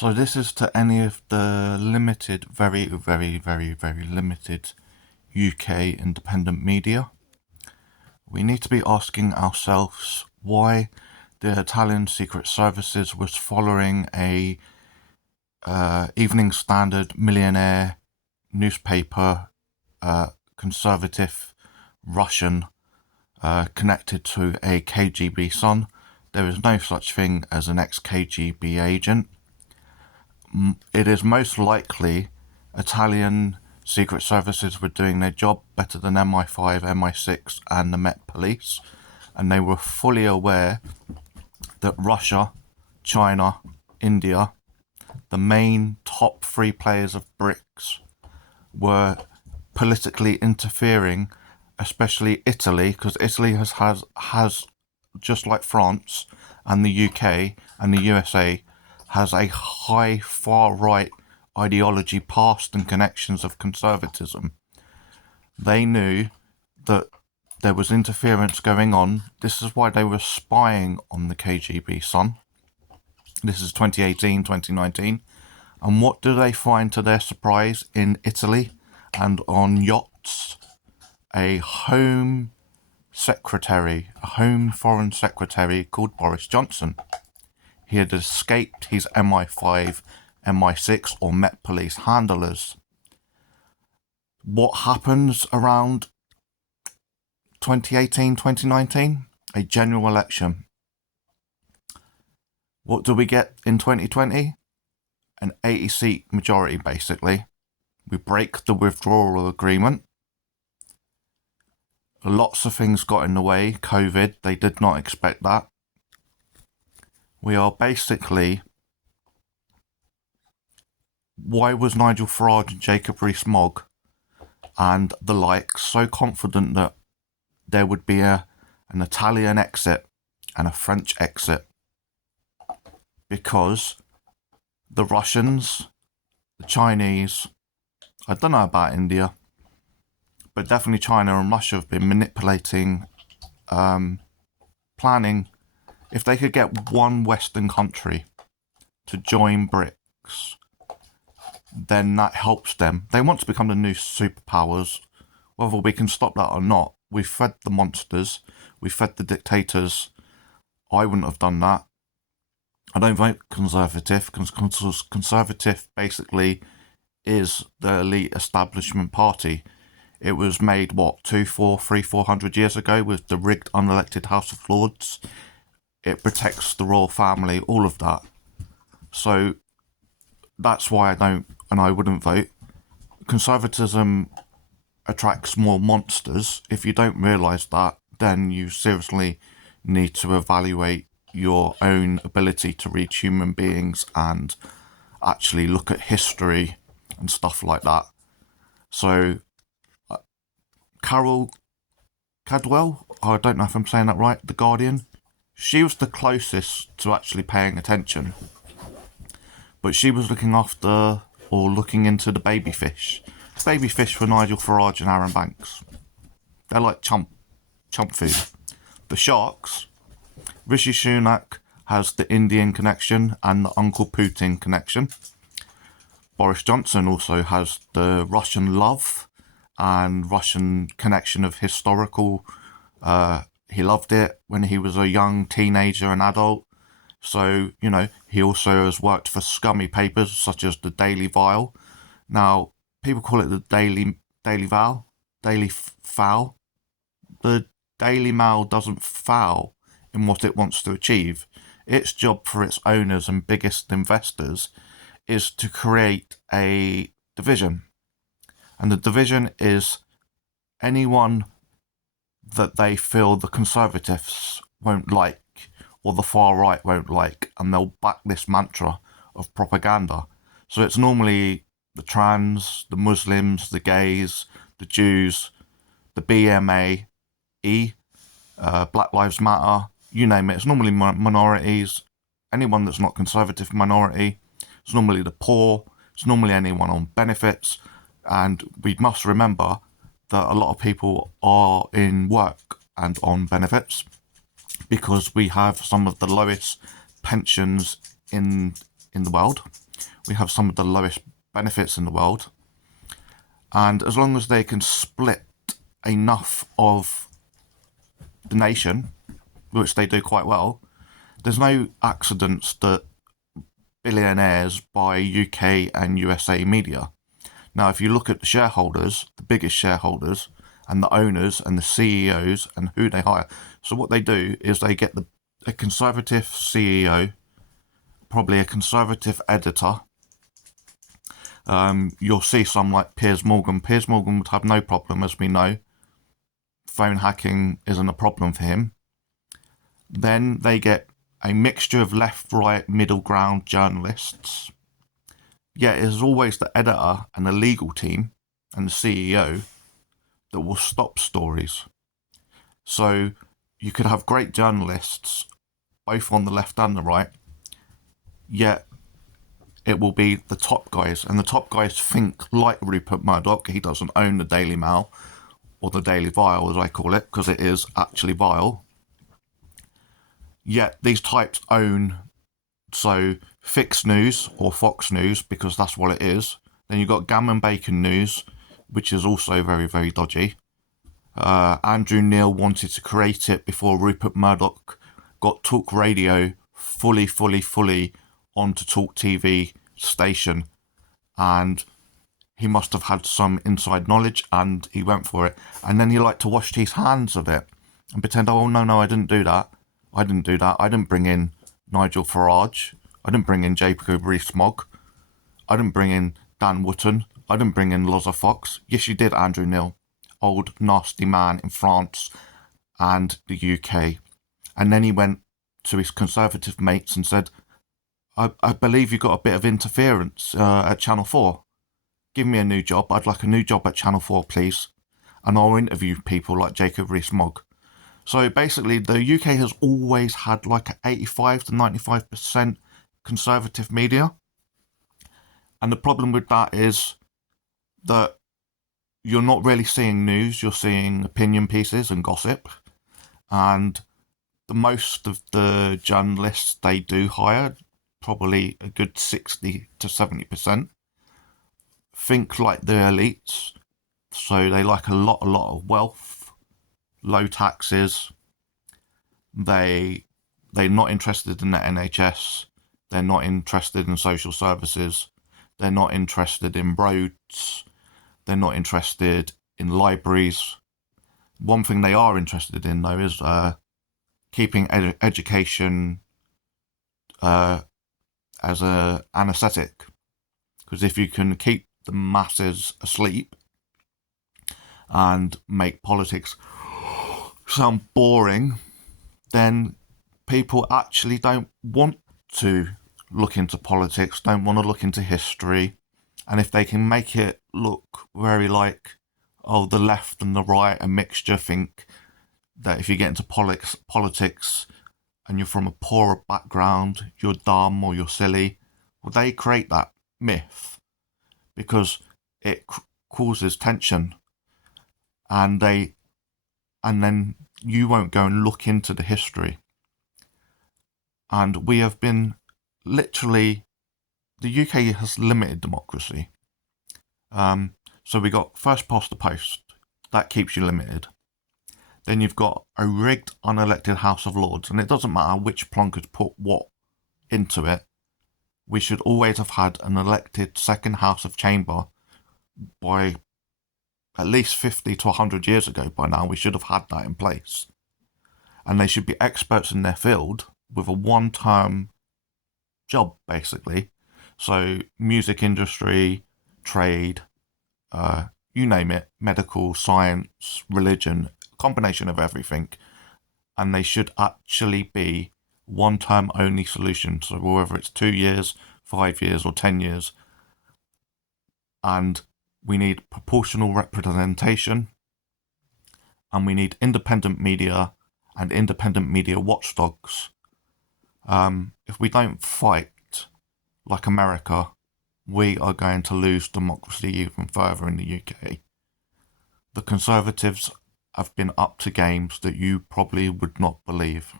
So this is to any of the limited, very, very, very, very limited UK independent media. We need to be asking ourselves why the Italian Secret Services was following a Evening Standard millionaire newspaper, conservative Russian, connected to a KGB son. There is no such thing as an ex-KGB agent. It is most likely Italian Secret Services were doing their job better than MI5, MI6 and the Met Police, and they were fully aware that Russia, China, India, the main top three players of BRICS, were politically interfering, especially Italy, because Italy has just like France and the UK and the USA, has a high far-right ideology, past and connections of conservatism. They knew that there was interference going on. This is why they were spying on the KGB son. This is 2018, 2019. And what do they find to their surprise in Italy and on yachts? A home foreign secretary called Boris Johnson. He had escaped his MI5, MI6 or Met Police handlers. What happens around 2018, 2019? A general election. What do we get in 2020? An 80-seat majority, basically. We break the withdrawal agreement. Lots of things got in the way. COVID, they did not expect that. We are basically... Why was Nigel Farage and Jacob Rees-Mogg and the like so confident that there would be an Italian exit and a French exit? Because the Russians, the Chinese, I don't know about India, but definitely China and Russia have been manipulating, planning. If they could get one Western country to join BRICS, then that helps them. They want to become the new superpowers. Whether we can stop that or not, we fed the monsters, we fed the dictators. I wouldn't have done that. I don't vote Conservative, because Conservative basically is the elite establishment party. It was made, 400 years ago with the rigged unelected House of Lords. It protects the royal family, all of that. So that's why I wouldn't vote. Conservatism attracts more monsters. If you don't realise that, then you seriously need to evaluate your own ability to read human beings and actually look at history and stuff like that. So, Carol Cadwell, I don't know if I'm saying that right, The Guardian, she was the closest to actually paying attention. But she was looking into the baby fish. Baby fish for Nigel Farage and Aaron Banks. They're like chump food. The sharks, Rishi Sunak has the Indian connection and the Uncle Putin connection. Boris Johnson also has the Russian love and Russian connection of historical. He loved it when he was a young teenager and adult. So, he also has worked for scummy papers such as the Daily Vile. Now, people call it the Daily Foul. The Daily Mail doesn't foul in what it wants to achieve. Its job for its owners and biggest investors is to create a division. And the division is anyone that they feel the Conservatives won't like or the far right won't like, and they'll back this mantra of propaganda. So it's normally the trans, the Muslims, the gays, the Jews, the BMAE, Black Lives Matter, you name it. It's normally minorities, anyone that's not conservative minority. It's normally the poor. It's normally anyone on benefits. And we must remember that a lot of people are in work and on benefits, because we have some of the lowest pensions in the world. We have some of the lowest benefits in the world. And as long as they can split enough of the nation, which they do quite well, there's no accidents that billionaires buy UK and USA media. Now, if you look at the shareholders, the biggest shareholders, and the owners and the CEOs and who they hire, so what they do is they get a Conservative CEO, probably a Conservative editor. You'll see some like Piers Morgan. Piers Morgan would have no problem, as we know. Phone hacking isn't a problem for him. Then they get a mixture of left, right, middle ground journalists. Yet it is always the editor and the legal team and the CEO that will stop stories. So you could have great journalists, both on the left and the right, yet it will be the top guys. And the top guys think like Rupert Murdoch. He doesn't own the Daily Mail, or the Daily Vile as I call it, because it is actually vile. Yet these types own, so Fix News or Fox News, because that's what it is. Then you've got Gammon Bacon News, which is also very, very dodgy. Andrew Neil wanted to create it before Rupert Murdoch got Talk Radio fully onto Talk TV station. And he must have had some inside knowledge and he went for it. And then he liked to wash his hands of it and pretend, oh, no, I didn't do that. I didn't bring in Nigel Farage. I didn't bring in Jacob Rees Mogg. I didn't bring in Dan Wootton. I didn't bring in Loza Fox. Yes, you did, Andrew Neil. Old nasty man in France and the UK. And then he went to his Conservative mates and said, I believe you got a bit of interference at Channel 4. Give me a new job. I'd like a new job at Channel 4, please. And I'll interview people like Jacob Rees Mogg. So basically, the UK has always had like 85 to 95% conservative media. And the problem with that is that you're not really seeing news, you're seeing opinion pieces and gossip. And the most of the journalists they do hire, probably a good 60 to 70%, think like the elites. So they like a lot of wealth, low taxes. They're not interested in the NHS. They're not interested in social services. They're not interested in roads. They're not interested in libraries. One thing they are interested in, though, is keeping education as an anaesthetic. Because if you can keep the masses asleep and make politics sound boring, then people actually don't want to look into politics, don't want to look into history. And if they can make it look very like, oh, the left and the right, a mixture, think that if you get into politics and you're from a poorer background, you're dumb or you're silly, well, they create that myth because it causes tension. And then you won't go and look into the history. And we have been literally, the UK has limited democracy. So we got first past the post, that keeps you limited. Then you've got a rigged, unelected House of Lords, and it doesn't matter which plunkers put what into it. We should always have had an elected second House of Chamber by at least 50 to 100 years ago by now. We should have had that in place. And they should be experts in their field with a one-term job, basically. So music industry, trade, you name it, medical, science, religion, combination of everything. And they should actually be one-term only solutions. So whether it's 2 years, 5 years or 10 years. And we need proportional representation. And we need independent media and independent media watchdogs. If we don't fight like America, we are going to lose democracy even further in the UK. The Conservatives have been up to games that you probably would not believe.